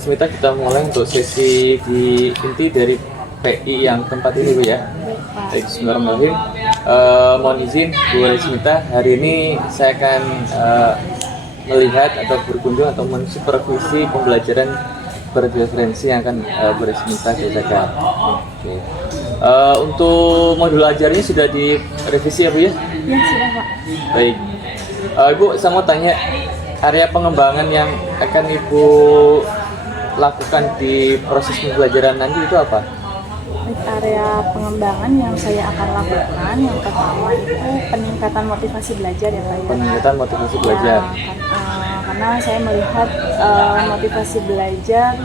Resmita, kita mulai untuk sesi di inti dari PI yang tempat ini Bu ya. Baik, bismillahirrahmanirrahim. Mohon izin Bu Resmita, hari ini saya akan melihat atau berkunjung atau mensupervisi pembelajaran berreferensi yang akan Bu Resmita kerjakan. Oke. Untuk modul ajarnya sudah direvisi ya Bu ya? Ya sudah Pak. Baik. Ibu, saya mau tanya, area pengembangan yang akan Ibu lakukan di proses pembelajaran nanti itu apa? Area pengembangan yang saya akan lakukan yang pertama itu peningkatan motivasi belajar ya Pak. Peningkatan motivasi belajar. Karena saya melihat motivasi belajar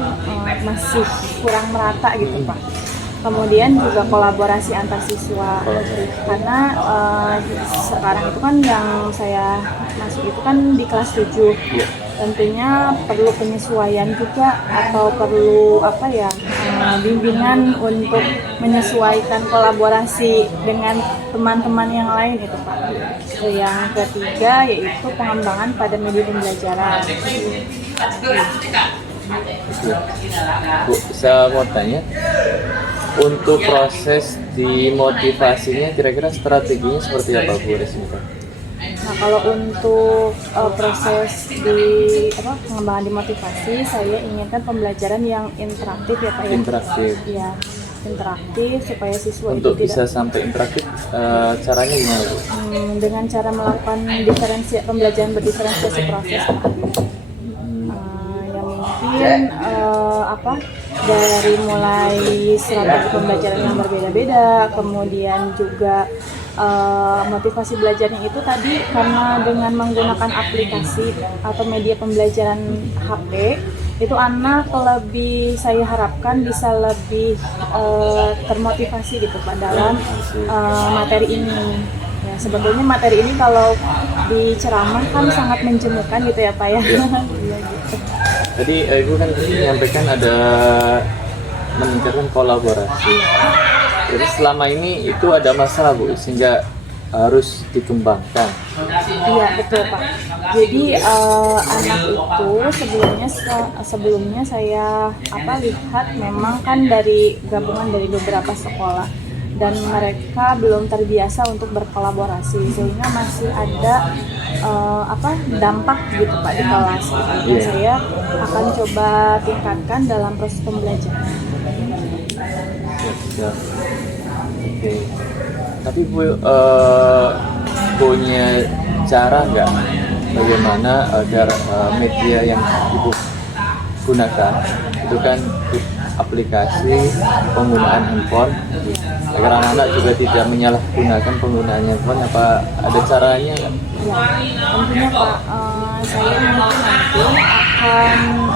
masih kurang merata gitu Pak. Kemudian juga kolaborasi antar siswa, karena sekarang itu kan yang saya masuk itu kan di kelas 7. Yeah. Tentunya perlu penyesuaian juga atau perlu bimbingan untuk menyesuaikan kolaborasi dengan teman-teman yang lain gitu Pak. Yang ketiga yaitu pengembangan pada media pembelajaran. Bu, saya mau tanya, untuk proses dimotivasinya kira-kira strateginya seperti apa Bu Resmita? Nah, kalau untuk proses pengembangan dimotivasi, saya inginkan pembelajaran yang interaktif ya Pak ya. Interaktif. Ya, interaktif supaya siswa untuk itu bisa tidak sampai interaktif, caranya gimana Bu? Dengan cara melakukan pembelajaran berdiferensiasi proses. Yang mungkin dari mulai strategi pembelajaran yang berbeda-beda, kemudian juga motivasi belajarnya itu tadi karena dengan menggunakan aplikasi atau media pembelajaran HP itu anak lebih, saya harapkan bisa lebih termotivasi gitu Pak dalam materi ini. Ya, sebetulnya materi ini kalau di ceramah kan sangat menjemukan gitu ya Pak ya. Iya gitu. Tadi Ibu kan menyampaikan ada meningkatkan kolaborasi. Jadi selama ini itu ada masalah Bu sehingga harus dikembangkan. Iya betul Pak. Jadi anak itu sebelumnya saya lihat memang kan dari gabungan dari beberapa sekolah dan mereka belum terbiasa untuk berkolaborasi sehingga masih ada dampak gitu Pak di kelas. Yeah. Saya akan coba tingkatkan dalam proses pembelajaran. Ya. Oke. Tapi Bu punya cara nggak bagaimana agar media yang Ibu gunakan itu kan aplikasi penggunaan handphone agar anak-anak juga tidak menyalahgunakan penggunaan handphone, apa ada caranya nggak? Ya, tentunya Pak, saya nanti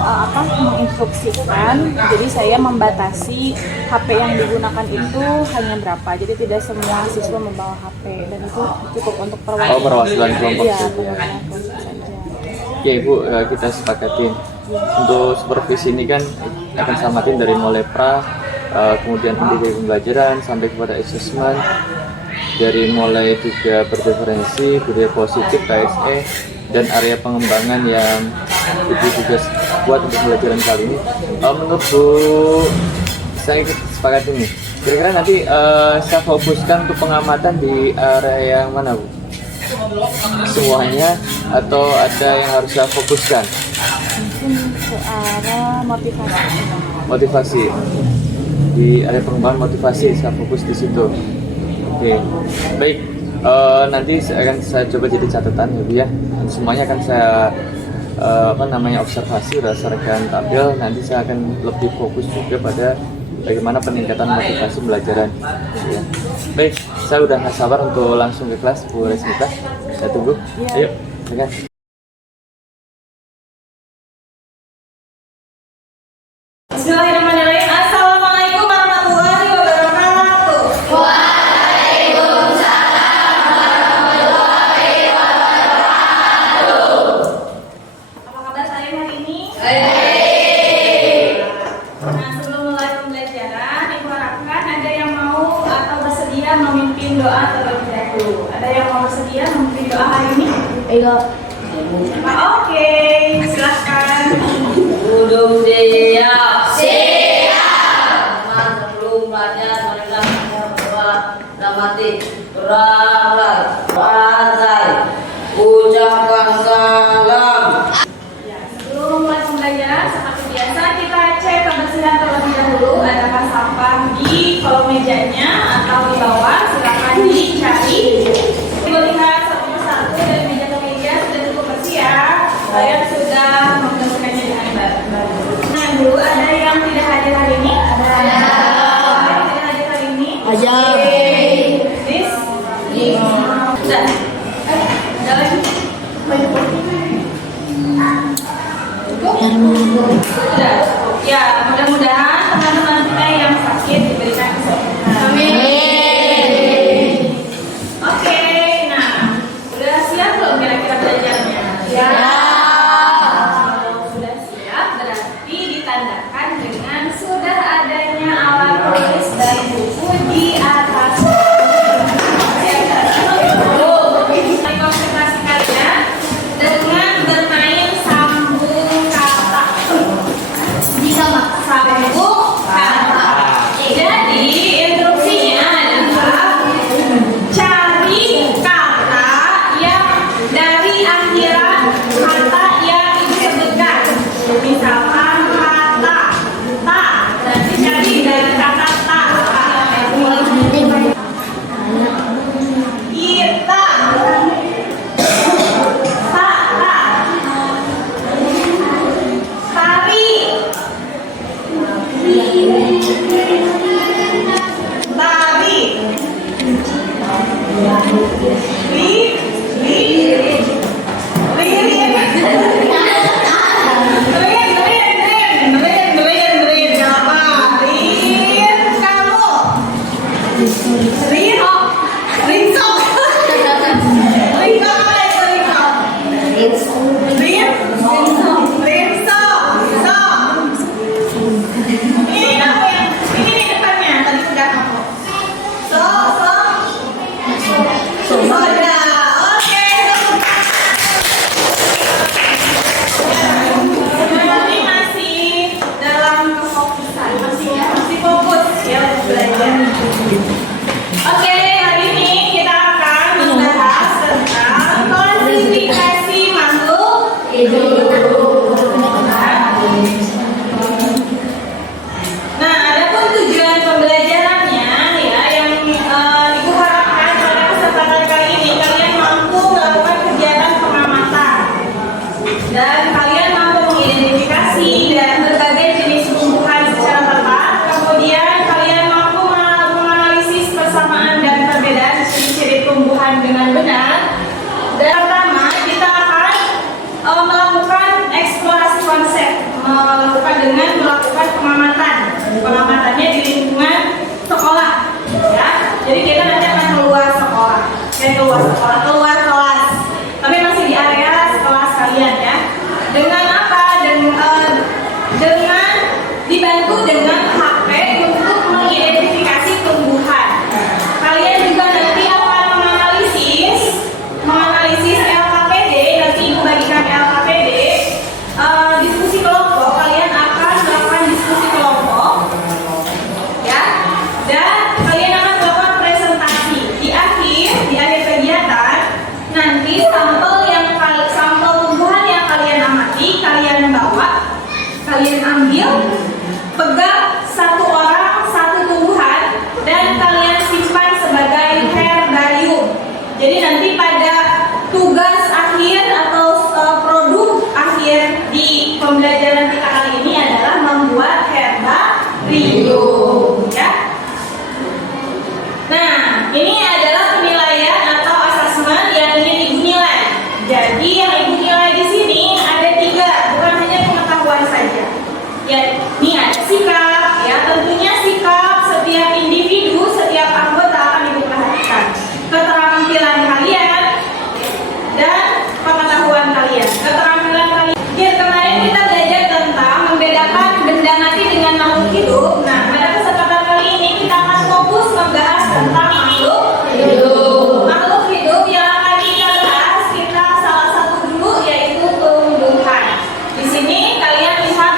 akan menginstruksikan, jadi saya membatasi HP yang digunakan itu hanya berapa, jadi tidak semua siswa membawa HP dan itu cukup untuk perwakilan. Oh, perwakilan kelompok ya, saja. perwakilan kelompok saja. Oke Ibu, kita sepakatin untuk supervisi ini kan akan samatin dari mulai pra, kemudian indikator pembelajaran sampai kepada assessment, dari mulai juga berdiferensi, budaya positif, KSE, dan area pengembangan yang Ibu juga buat untuk pembelajaran kali ini. Menurut Bu, saya ikut sepakat ini. Kira-kira nanti saya fokuskan untuk pengamatan di area yang mana Bu? Semuanya atau ada yang harus saya fokuskan? Mungkin ke arah Motivasi. Di area pengembangan motivasi saya fokus di situ. Oke, baik. Nanti akan saya coba jadi catatan ya Bu ya. Semuanya akan saya observasi berdasarkan tabel. Nanti saya akan lebih fokus juga pada bagaimana peningkatan motivasi pembelajaran. Ya. Baik, saya udah nggak sabar untuk langsung ke kelas Bu Resmita. Saya tunggu. Ya. Ayo, silakan. Bismillahirrahmanirrahim. Assalamualaikum warahmatullahi wabarakatuh. Waalaikumsalam warahmatullahi wabarakatuh. Apa kabar kalian hari ini? Baik. Nah, sebelum mulai pembelajaran, Ibu harapkan ada yang mau atau bersedia memimpin doa terlebih dahulu. Ada yang mau bersedia memimpin doa hari ini? Ayo. Oke, silakan. Duduk siap. Teman sebelum belajar marilah kita berdoa dalam hati. Berangkat, pantai, ucapkan salam. Ya, sebelum mulai pembelajaran seperti biasa kita cek kebersihan terlebih dahulu. Adakah sampah di kolong mejanya atau di bawah? Silakan dicari. Melihat satu persatu dari meja ke meja sudah cukup bersih ya. Kalian sudah membersihkannya dengan baik. Nah, dulu ada yang tidak hadir hari ini? Ada. Yang tidak hadir hari ini? Ada. This? Sudah. Jalan. Sudah. Ya, mudah-mudahan teman-teman kita yang sakit diberikan kesembuhan. Amin. Oke, nah, udah siap belum kira-kira belajarnya? Ya. Kalau sudah siap, berarti ditandakan dengan sudah adanya alat tulis dari buku di atas. Konsentrasi kalian dengan bermain sambung kata. Sambung kata. Jadi instruksinya adalah cari kata yang dari akhiran kata yang ibu sebutkan. Misalkan kata tak, berarti cari dari kata tak. Kita tari, tari, Oke, hari ini kita akan membahas tentang klasifikasi makhluk hidup. Nah, adapun tujuan pembelajarannya ya yang ibu harapkan pada kesempatan kali ini kalian mampu melakukan kegiatan pengamatan dan kalian mampu mengidentifikasi dan berbagai jenis tumbuhan secara tepat. Kemudian kalian mampu menganalisis persamaan dan perbedaan ciri-ciri tumbuhan dengan benar. Dan pertama kita akan melakukan eksplorasi konsep, melakukan dengan melakukan pengamatan. Pengamatannya di lingkungan sekolah, ya. Jadi kita nanti akan keluar sekolah, keluar kelas, tapi masih di area kelas kalian ya. Dengan apa? Dengan dibantu dengan HP untuk mengidentifikasi tumbuhan. Kalian juga nanti akan menganalisis LKPD. Nanti membagikan LKPD. Diskusi kelompok, kalian akan melakukan diskusi kelompok, ya. Dan kalian akan melakukan presentasi di akhir kegiatan. Nanti sampel tumbuhan yang kalian amati, kalian bawa, kalian ambil, pegang satu orang satu tumbuhan dan kalian simpan sebagai herbarium. Jadi nanti pada tugas akhir atau produk akhir di pembelajaran kita kali ini adalah membuat herbarium, ya. Nah, ini adalah penilaian atau asesmen yang ingin ibu nilai. Jadi yang ibu nilai di sini ada 3, bukan hanya pengetahuan saja. Ya, ini ada sikap, ya tentunya sikap setiap individu, setiap anggota akan ibu perhatikan. Keterampilan kalian dan pengetahuan kalian. Keterampilan kalian. Ya, kemarin kita belajar tentang membedakan benda mati dengan makhluk hidup. Nah, pada kesempatan kali ini kita akan fokus membahas tentang makhluk hidup. Makhluk hidup yang akan kita bahas, kita salah satu dulu yaitu tumbuhan. Di sini kalian lihat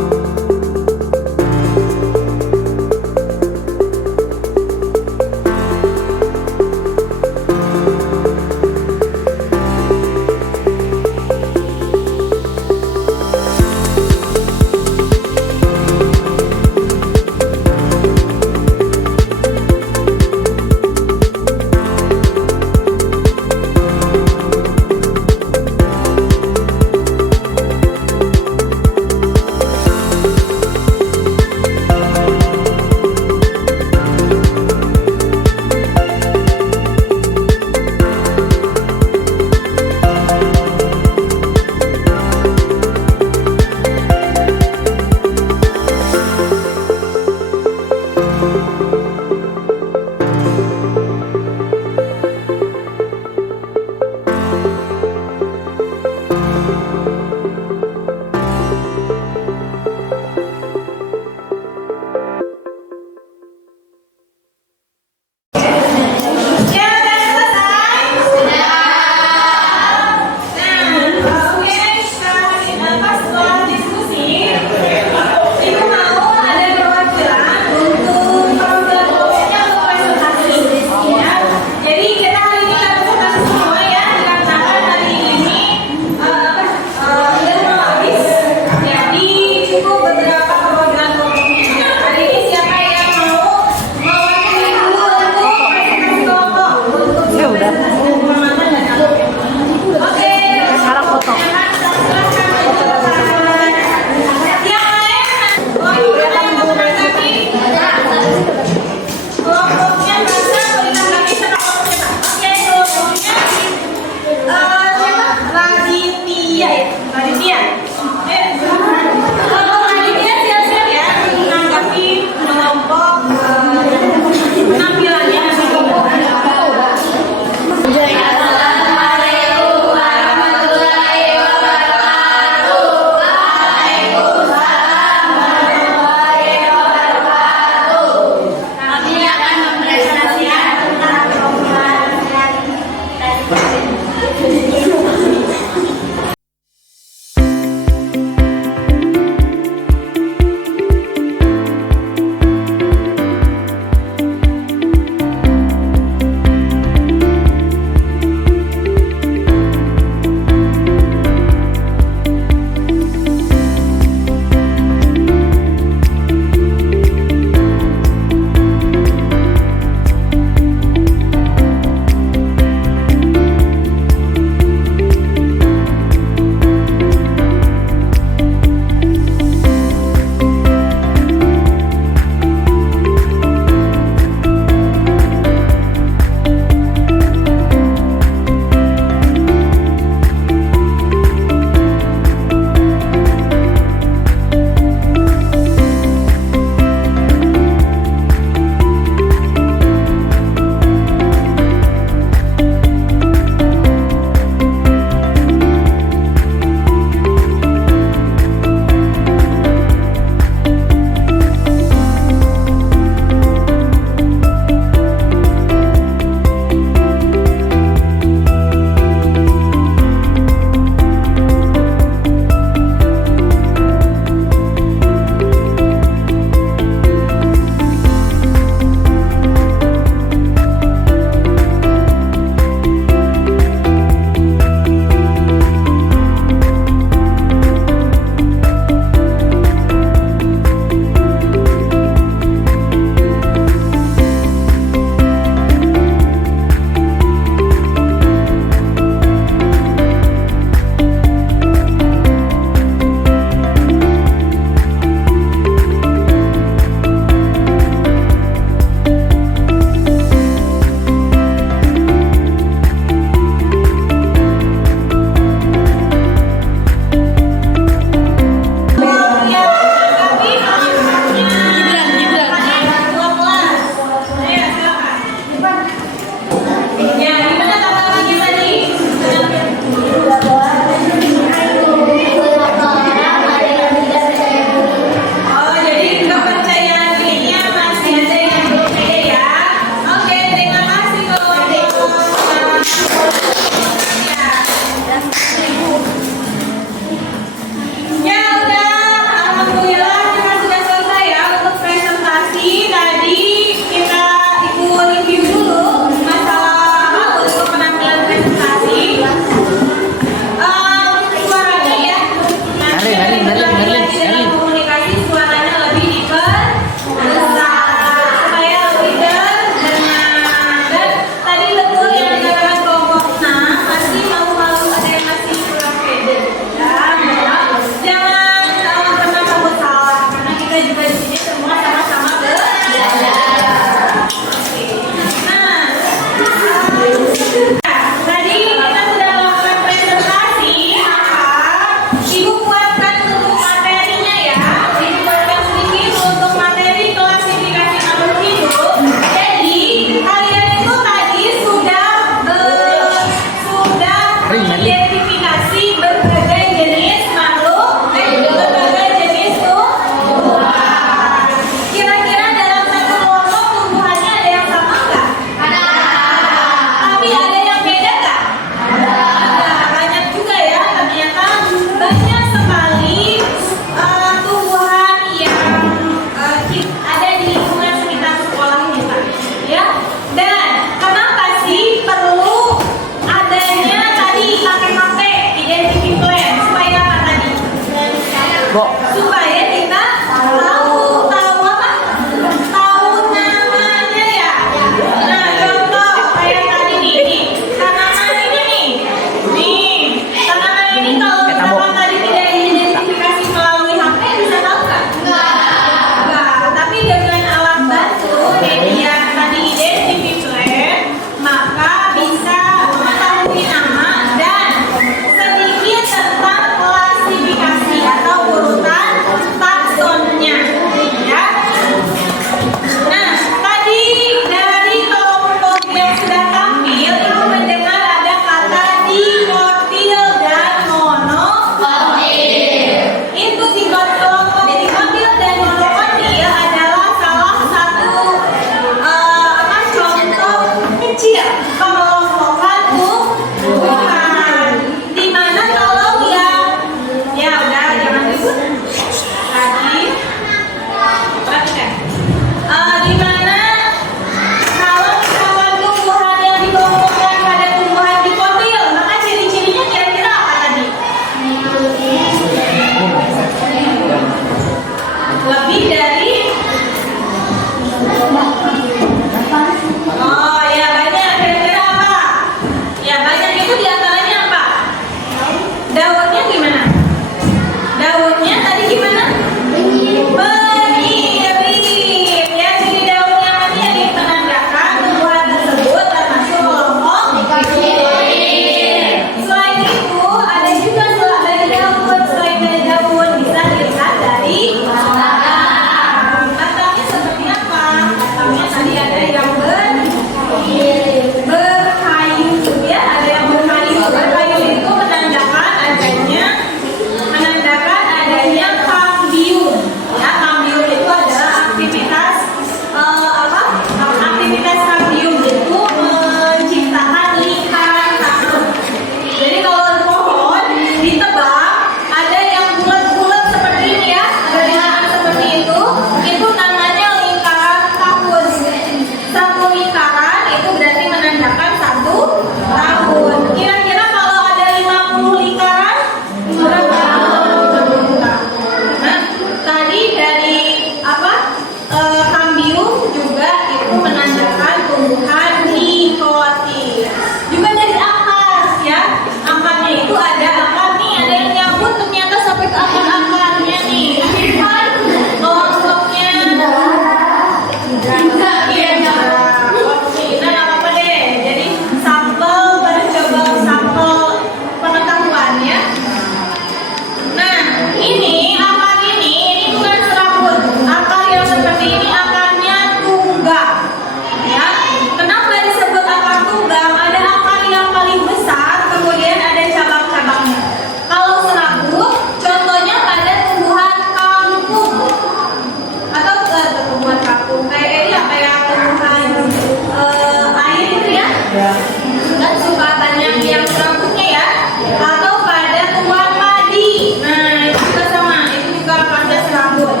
Kan suka banyak yang rambutnya ya, atau pada tuang padi. Nah itu juga sama, itu juga pada serambut.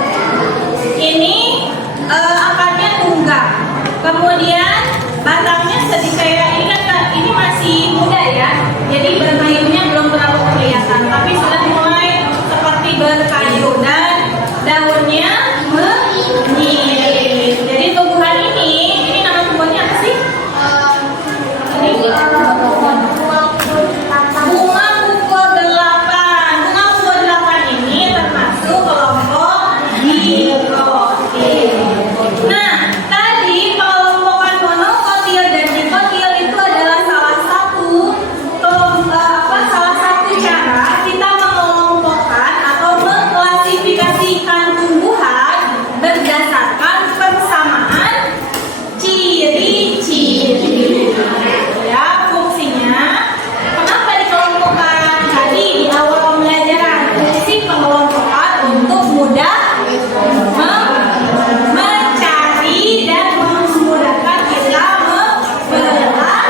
Ini akarnya tunggang, kemudian batangnya sedikit kayak ini kan, ini masih muda ya, jadi berkayunya belum terlalu kelihatan, tapi sudah mulai seperti berkayu dan daunnya menyilid. Jadi tumbuhan ini nama tumbuhannya apa sih? Bunga pukul 8. Bunga pukul 8 ini termasuk kelompok dikotil. Nah, tadi kelompokan monokotil dan dikotil itu adalah salah satu cara kita mengelompokkan atau mengklasifikasikan tumbuhan berdasarkan persamaan ciri-ciri. Ya, fungsinya kenapa dikelompokkan? Tadi di awal pembelajaran, fungsi pengelompokan untuk mudah mencari dan memudahkan kita mempelajari.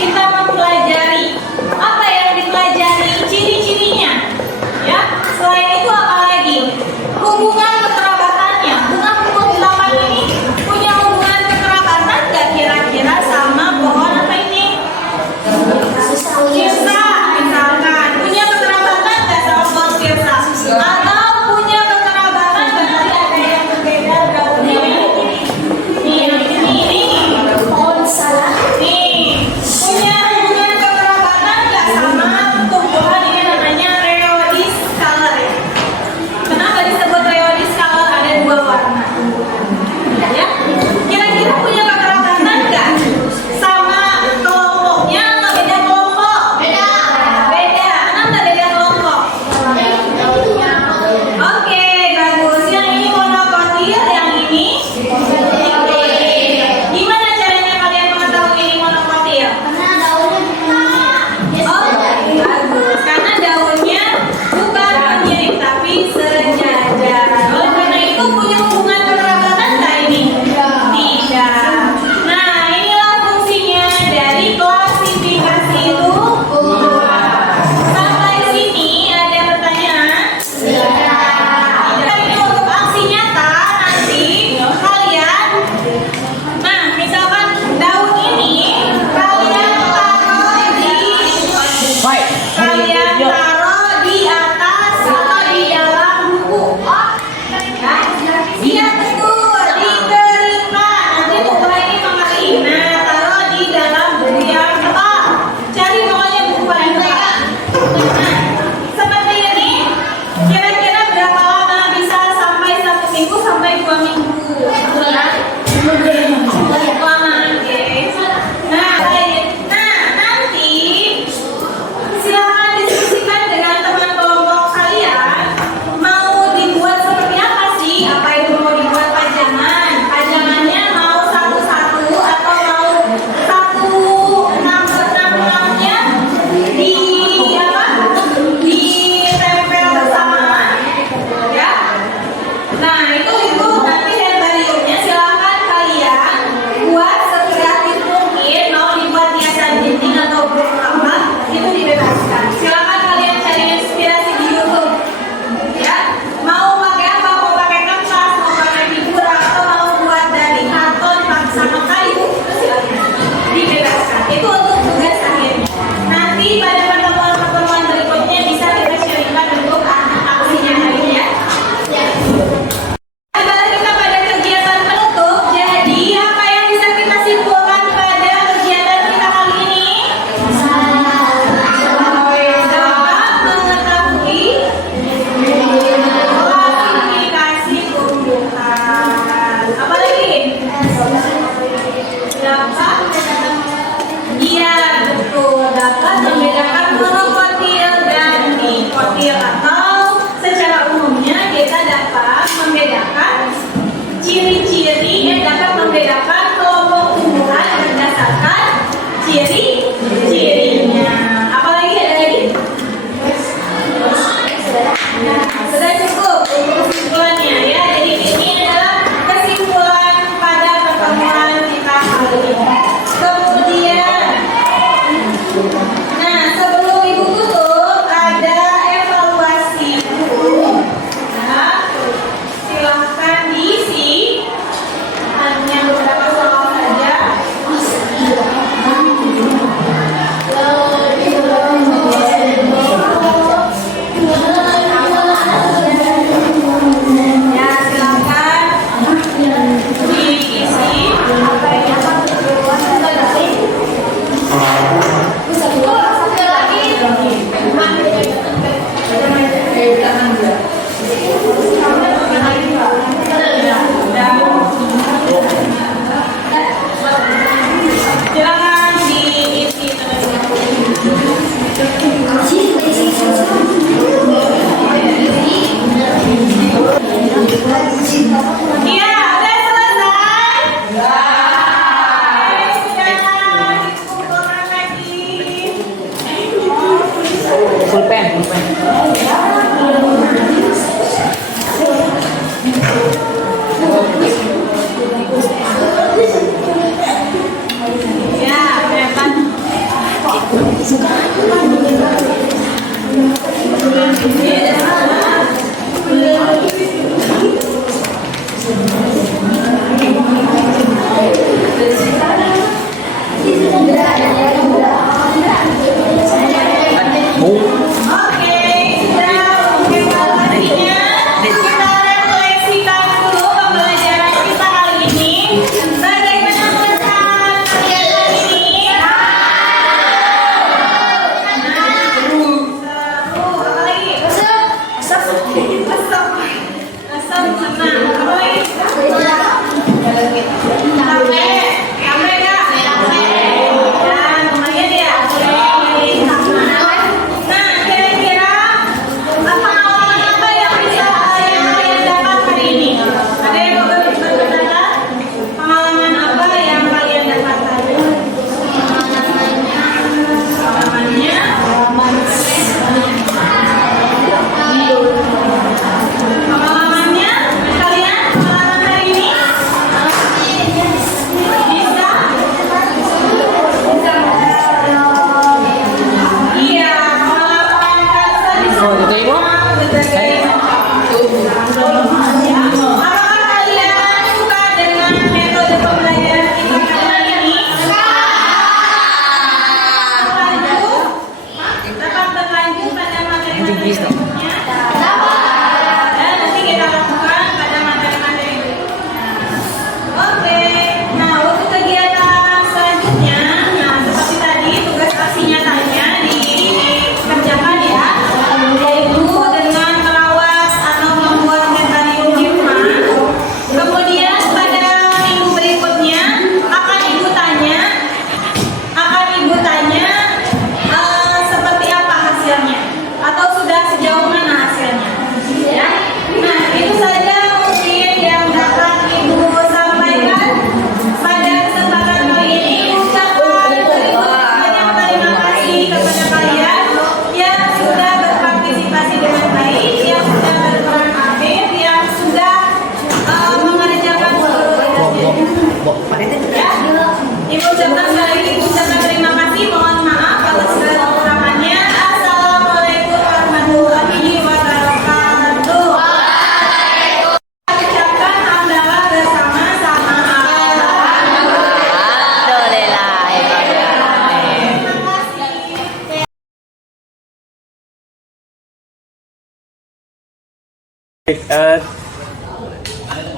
Kita mempelajari apa yang dipelajari, ciri-cirinya. Ya, selain itu apa lagi? Hubungan kekerabatannya. Bunga pukul 8 ini punya hubungan kekerabatan nggak kira-kira sama pohon apa ini? Kirsa, misalkan. Punya kekerabatan nggak sama pohon kirsa? Atau punya kekerabatan berarti ada yang berbeda daunnya? Ini. Pohon salah. Nih, punya hubungan kekerabatan nggak sama tumbuhan ini namanya Rheodis color ya? Kenapa disebut Rheodis color? Ada 2 warna. Ya, kira-kira punya kekerabatan nggak sama kelompoknya atau beda kelompok? Beda. Kenapa beda kelompok? Oke, bagus. Yang ini monokotil, yang ini gimana caranya kalian mengetahui ini monokotil? Oh, bagus. Karena daunnya bukan menyilip tapi sejajar. Oleh karena itu punya hubungan kekerabatan nggak ini? Tidak. Nah, inilah fungsinya dari klasifikasi tumbuhan. Sampai sini ada pertanyaan? Tidak. Ini untuk aksi nyata nanti kalian. Nah, misalkan daun ini kalian taruh di atas atau di dalam buku. Iya betul, dikeringkan. Nanti buku ini mengering. Nah, taruh di dalam buku yang tebal. Cari pokoknya buku paling tebal. Nah, seperti ini. Kira-kira berapa lama bisa sampai 1 minggu sampai 2 minggu? Lama, oke. Nah, baik. Nah, nanti silakan diskusikan dengan teman kelompok kalian. Mau dibuat seperti apa sih? Apa itu mau dibuat pajangan? Pajangannya mau satu-satu atau mau satu enam-enamnya ditempel bersamaan? Ya. Nah, itu nanti herbariumnya silakan kalian buat sekreatif mungkin. Mau dibuat hiasan dinding atau grup apa, itu dibebaskan. Silakan kalian cari inspirasi di YouTube. Ya, mau pakai apa? Mau pakai kertas, mau pakai figura, atau mau buat dari karton sama kayu, itu silakan dibebaskan. Itu untuk tugas akhirnya. Nanti pada pertemuan-pertemuan berikutnya bisa kita sharingkan untuk aksinya hari ini ya. Kembali kita pada kegiatan penutup. Jadi apa yang bisa kita simpulkan pada kegiatan kita kali ini? Dapat mengetahui klasifikasi tumbuhan. Apa lagi? Dapat. Iya betul. Dapat membedakan monokotil dan dikotil, atau secara umumnya kita dapat membedakan dapat membedakan kelompok tumbuhan berdasarkan ciri-cirinya. Apalagi ada lagi? Sudah cukup untuk kesimpulannya ya. Jadi ini adalah kesimpulan pada pertemuan kita kali ini.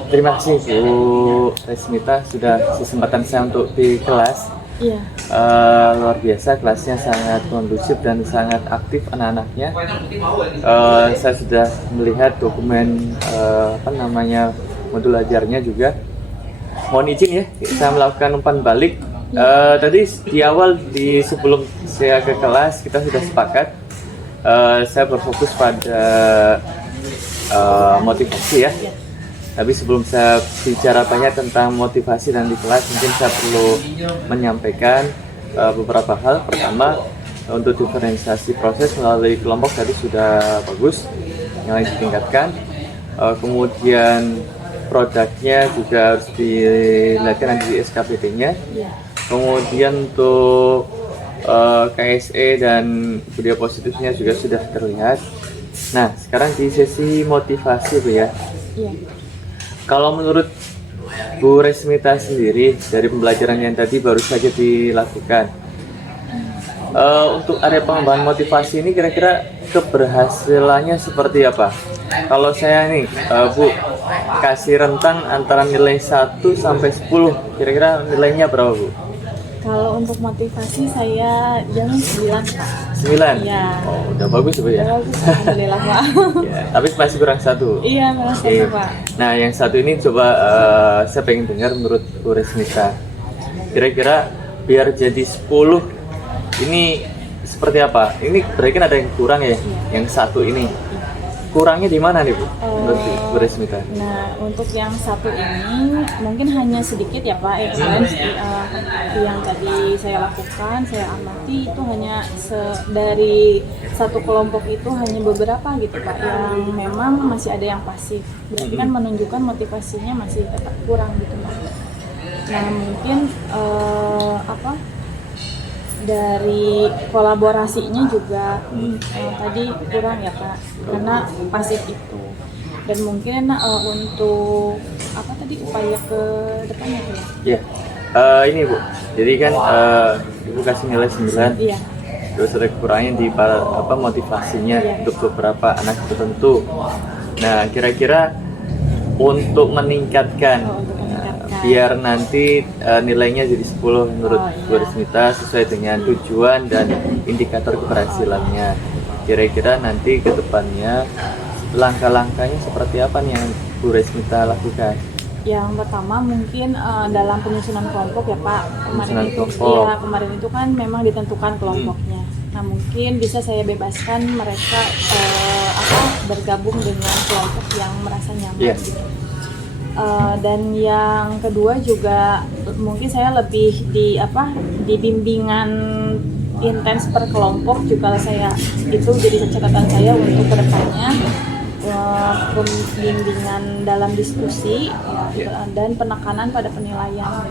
Terima kasih Bu Resmita sudah kesempatan saya untuk di kelas. Iya. Luar biasa, kelasnya sangat kondusif dan sangat aktif anak-anaknya. Saya sudah melihat dokumen modul ajarnya juga. Mohon izin ya, saya melakukan umpan balik. Tadi di awal sebelum saya ke kelas kita sudah sepakat. Saya berfokus pada motivasi ya. Tapi sebelum saya bicara banyak tentang motivasi dan di kelas, mungkin saya perlu menyampaikan beberapa hal. Pertama, untuk diferensiasi proses melalui kelompok tadi sudah bagus, yang lain ditingkatkan. Kemudian produknya juga harus dilihatkan nanti di SKPD-nya. Kemudian untuk KSE dan budaya positifnya juga sudah terlihat. Nah, sekarang di sesi motivasi Bu ya. Iya. Kalau menurut Bu Resmita sendiri dari pembelajaran yang tadi baru saja dilakukan, untuk area pengembangan motivasi ini kira-kira keberhasilannya seperti apa? Kalau saya nih, Bu, kasih rentang antara nilai 1 sampai 10, kira-kira nilainya berapa Bu? Kalau untuk motivasi saya jangan 9 Pak. 9? Iya. Oh, udah bagus Bu ya? Udah bagus, alhamdulillah Pak. Ya, tapi masih kurang 1. Iya, kurang Oke. 1 Pak. Nah, yang satu ini coba saya pengen dengar menurut Bu Resmita. Kira-kira biar jadi 10 ini seperti apa? Ini berarti kan ada yang kurang ya? Yang satu ini. Kurangnya di mana nih Bu? Menurut Bu Resmita? Nah, untuk yang satu ini mungkin hanya sedikit ya Pak, yang tadi saya lakukan, saya amati itu hanya dari satu kelompok itu hanya beberapa gitu Pak, yang memang masih ada yang pasif. Berarti kan menunjukkan motivasinya masih tetap kurang gitu Pak. Nah, mungkin dari kolaborasinya juga tadi kurang ya Pak, karena pasif itu. Dan mungkin untuk apa tadi upaya ke depannya Pak? Ya, ini Bu, jadi kan Ibu kasih nilai 9. Iya. Terus ada kekurangan di motivasinya untuk beberapa anak tertentu. Nah, kira-kira untuk meningkatkan, biar nanti nilainya jadi 10 menurut Bu Resmita sesuai dengan tujuan dan indikator keberhasilannya. Kira-kira nanti ke depannya langkah-langkahnya seperti apa nih yang Bu Resmita lakukan? Yang pertama mungkin dalam penyusunan kelompok ya Pak. Kemarin itu kan memang ditentukan kelompoknya. Nah mungkin bisa saya bebaskan mereka bergabung dengan kelompok yang merasa nyaman. Yeah. Gitu. Dan yang kedua juga mungkin saya lebih di bimbingan intens per kelompok juga saya itu jadi catatan saya untuk kedepannya. Pembimbingan dalam diskusi dan penekanan pada penilaian.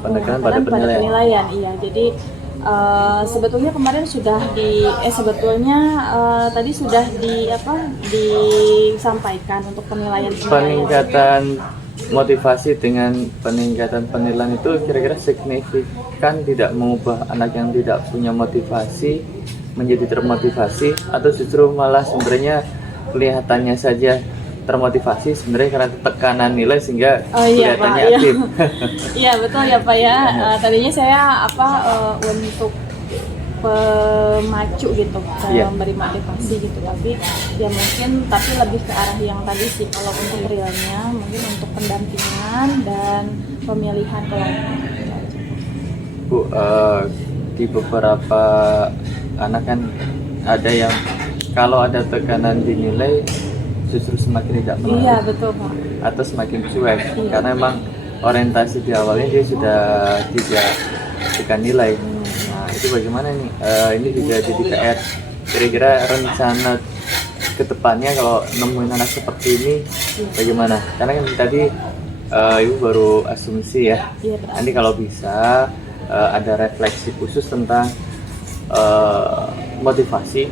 Penekanan pada penilaian, iya. Jadi sebetulnya kemarin sudah tadi sudah disampaikan untuk penilaian. Peningkatan motivasi dengan peningkatan penilaian itu kira-kira signifikan tidak mengubah anak yang tidak punya motivasi menjadi termotivasi, atau justru malah sebenarnya kelihatannya saja termotivasi sebenarnya karena tekanan nilai sehingga kelihatannya Pak, aktif. Iya betul ya Pak ya. Tadinya saya untuk pemacu gitu, memberi motivasi gitu, tapi ya mungkin lebih ke arah yang tadi sih. Kalau untuk realnya mungkin untuk pendampingan dan pemilihan kelompok. Bu, di beberapa anak kan ada yang kalau ada tekanan dinilai justru semakin tidak menarik. Iya betul Pak. Atau semakin cuek, karena memang orientasi di awalnya dia sudah tidak suka nilai. Nah itu bagaimana nih? Ini juga jadi PR. Kira-kira rencana kedepannya kalau nemuin anak seperti ini bagaimana? Karena kan tadi Ibu baru asumsi ya. Nanti kalau bisa ada refleksi khusus tentang motivasi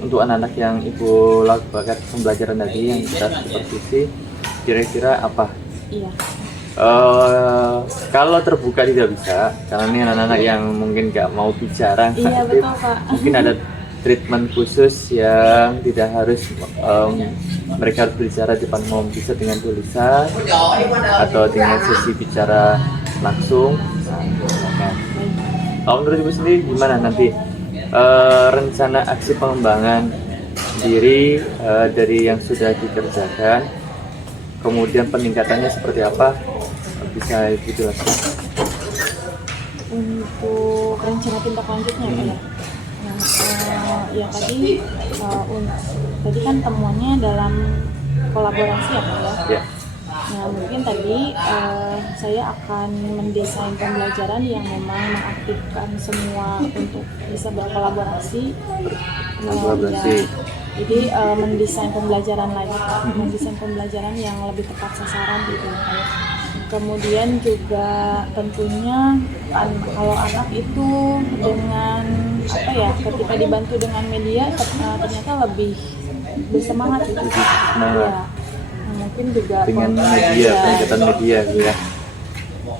untuk anak-anak yang Ibu lakukan pembelajaran tadi yang kita supervisi, kira-kira apa? Iya. Kalau terbuka tidak bisa, karena ini anak-anak yang mungkin nggak mau bicara, Iya betul Pak. mungkin ada treatment khusus yang tidak harus mereka harus berbicara di depan umum, bisa dengan tulisan atau dengan sesi bicara langsung. Nah, kalau menurut Ibu sendiri gimana nanti rencana aksi pengembangan diri dari yang sudah dikerjakan, kemudian peningkatannya seperti apa, bisa Ibu jelaskan? Untuk rencana tindak lanjutnya Pak ya. Nah, ya tadi kan temuannya dalam kolaborasi ya Pak ya. Yeah. Nah mungkin tadi saya akan mendesain pembelajaran yang memang mengaktifkan semua untuk bisa berkolaborasi. Jadi mendesain pembelajaran lagi, mendesain pembelajaran yang lebih tepat sasaran gitu. Kemudian juga tentunya kalau anak itu dengan ketika dibantu dengan media ternyata lebih bersemangat gitu. Ya. Mungkin juga dengan media, peningkatan media gitu ya.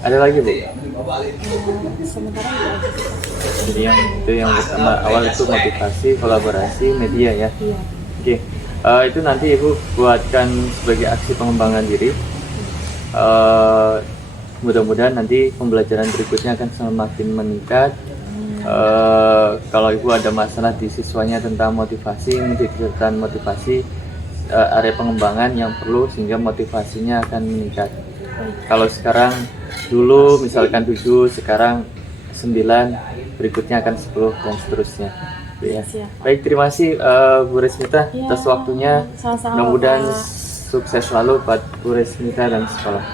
Ada lagi Bu? Sementara itu aja sih. Jadi yang pertama awal itu motivasi, kolaborasi, media ya. Iya. Oke, itu nanti Ibu buatkan sebagai aksi pengembangan diri. Mudah-mudahan nanti pembelajaran berikutnya akan semakin meningkat. Kalau Ibu ada masalah di siswanya tentang motivasi, menjadikan motivasi area pengembangan yang perlu sehingga motivasinya akan meningkat. Kalau sekarang dulu misalkan 7, sekarang 9, berikutnya akan 10 dan seterusnya. Ya. Baik, terima kasih Bu Resmita atas waktunya. Sama-sama, Mudah-mudahan Pak. sukses selalu buat Bu Resmita dan sekolah.